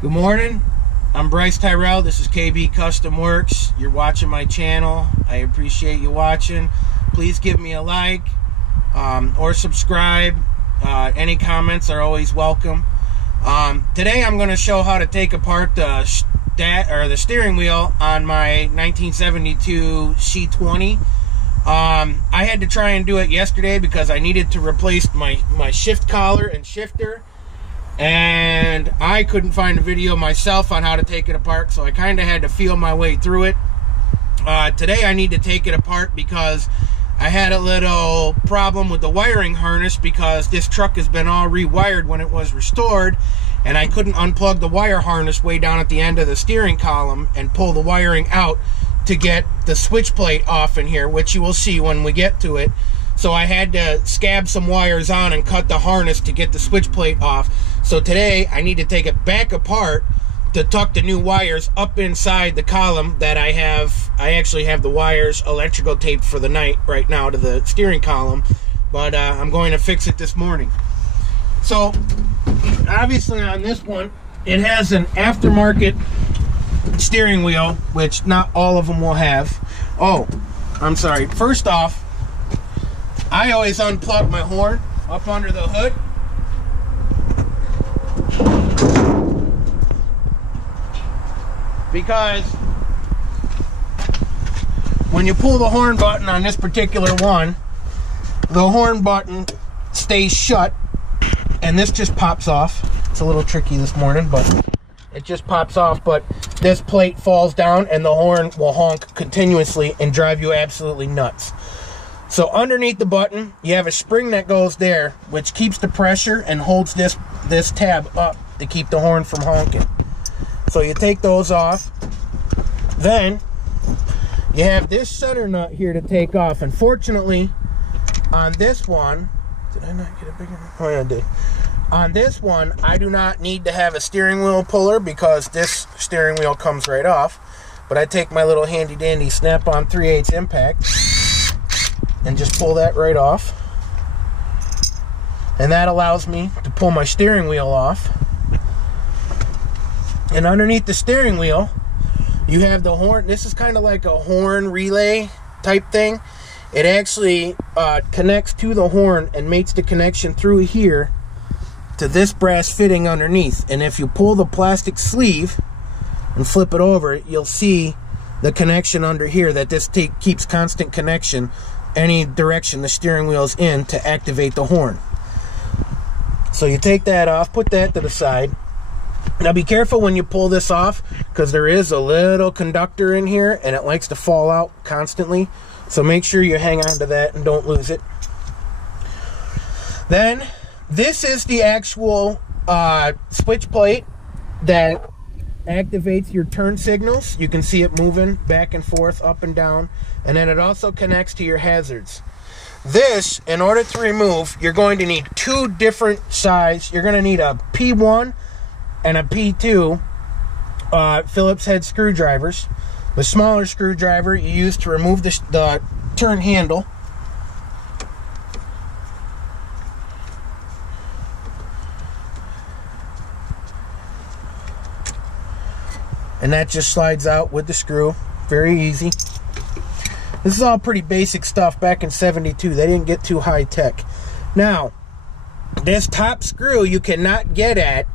Good morning. I'm Bryce Tyrell. This is KB Custom Works. You're watching my channel. I appreciate you watching. Please give me a like or subscribe. Any comments are always welcome. Today I'm going to show how to take apart the steering wheel on my 1972 C20. I had to try and do it yesterday because I needed to replace my shift collar and shifter. And I couldn't find a video myself on how to take it apart, so I kind of had to feel my way through it. Today I need to take it apart because I had a little problem with the wiring harness because this truck has been all rewired when it was restored, and I couldn't unplug the wire harness way down at the end of the steering column and pull the wiring out to get the switch plate off in here, which you will see when we get to it. So I had to scab some wires on and cut the harness to get the switch plate off. So today I need to take it back apart to tuck the new wires up inside the column that I have. I actually have the wires electrical taped for the night right now to the steering column, but I'm going to fix it this morning. So obviously on this one, it has an aftermarket steering wheel, which not all of them will have. Oh, I'm sorry. First off, I always unplug my horn up under the hood. Because when you pull the horn button on this particular one, the horn button stays shut and this just pops off. It's a little tricky this morning, but it just pops off, but this plate falls down and the horn will honk continuously and drive you absolutely nuts. So underneath the button, you have a spring that goes there, which keeps the pressure and holds this tab up to keep the horn from honking. So you take those off. Then you have this center nut here to take off. Unfortunately, on this one, did I not get a bigger? Oh yeah, I did. On this one, I do not need to have a steering wheel puller because this steering wheel comes right off. But I take my little handy dandy snap-on 3/8 impact and just pull that right off, and that allows me to pull my steering wheel off. And underneath the steering wheel you have the horn. This is kind of like a horn relay type thing. It actually connects to the horn and makes the connection through here to this brass fitting underneath. And if you pull the plastic sleeve and flip it over, you'll see the connection under here that this keeps constant connection any direction the steering wheel's in to activate the horn. So you take that off, put that to the side. Now be careful when you pull this off because there is a little conductor in here and it likes to fall out constantly. So make sure you hang on to that and don't lose it. Then this is the actual switch plate that activates your turn signals. You can see it moving back and forth, up and down, and then it also connects to your hazards. This, in order to remove, you're going to need two different size. You're going to need a P1 and a P2 Phillips head screwdrivers. The smaller screwdriver you use to remove the turn handle. And that just slides out with the screw. Very easy. This is all pretty basic stuff back in '72. They didn't get too high tech. Now, this top screw you cannot get at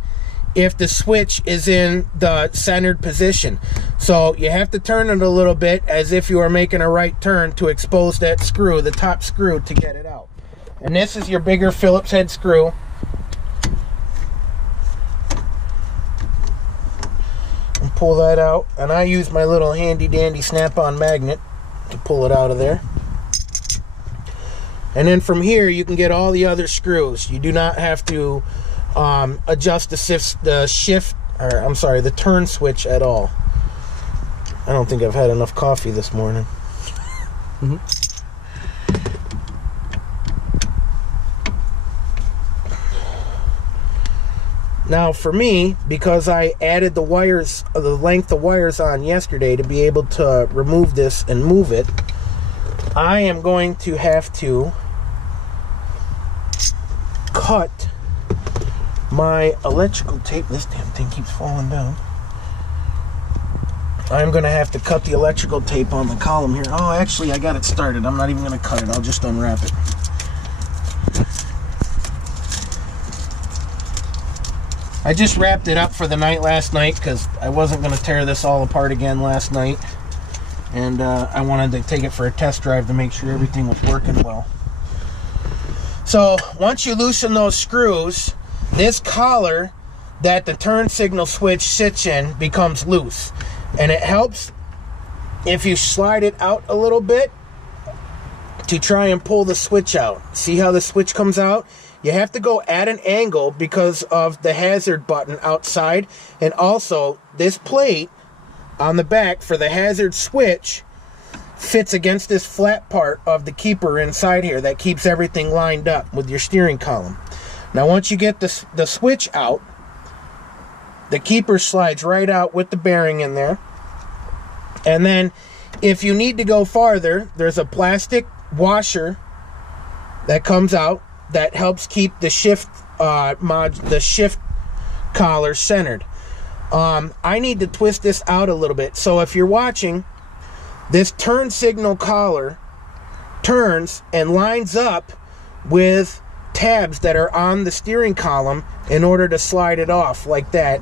if the switch is in the centered position. So you have to turn it a little bit as if you are making a right turn to expose that screw, the top screw, to get it out. And this is your bigger Phillips head screw. Pull that out, and I use my little handy dandy snap-on magnet to pull it out of there. And then from here you can get all the other screws. You do not have to adjust the turn switch at all. I don't think I've had enough coffee this morning. Now for me, because I added the wires, the length of wires on yesterday to be able to remove this and move it, I am going to have to cut my electrical tape. This damn thing keeps falling down. I'm going to have to cut the electrical tape on the column here. Oh, actually, I got it started. I'm not even going to cut it. I'll just unwrap it. I just wrapped it up for the night last night because I wasn't going to tear this all apart again last night. And I wanted to take it for a test drive to make sure everything was working well. So once you loosen those screws, this collar that the turn signal switch sits in becomes loose. And it helps if you slide it out a little bit to try and pull the switch out. See how the switch comes out? You have to go at an angle because of the hazard button outside. And also, this plate on the back for the hazard switch fits against this flat part of the keeper inside here that keeps everything lined up with your steering column. Now, once you get the switch out, the keeper slides right out with the bearing in there. And then, if you need to go farther, there's a plastic washer that comes out that helps keep the shift collar centered. I need to twist this out a little bit. So if you're watching, this turn signal collar turns and lines up with tabs that are on the steering column in order to slide it off like that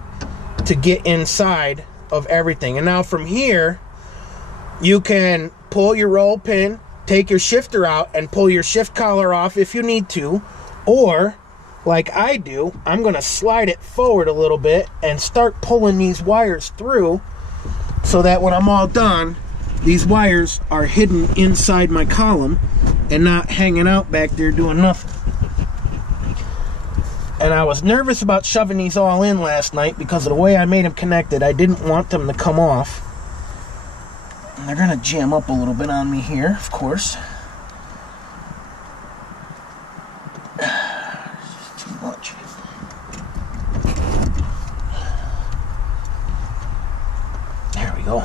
to get inside of everything. And now from here, you can pull your roll pin, take your shifter out, and pull your shift collar off if you need to. Or, like I do, I'm going to slide it forward a little bit and start pulling these wires through so that when I'm all done, these wires are hidden inside my column and not hanging out back there doing nothing. And I was nervous about shoving these all in last night because of the way I made them connected. I didn't want them to come off. And they're going to jam up a little bit on me here, of course. Too much. There we go.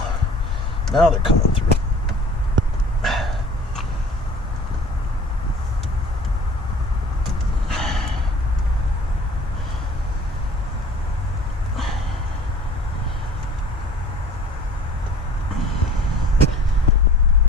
Now they're coming through.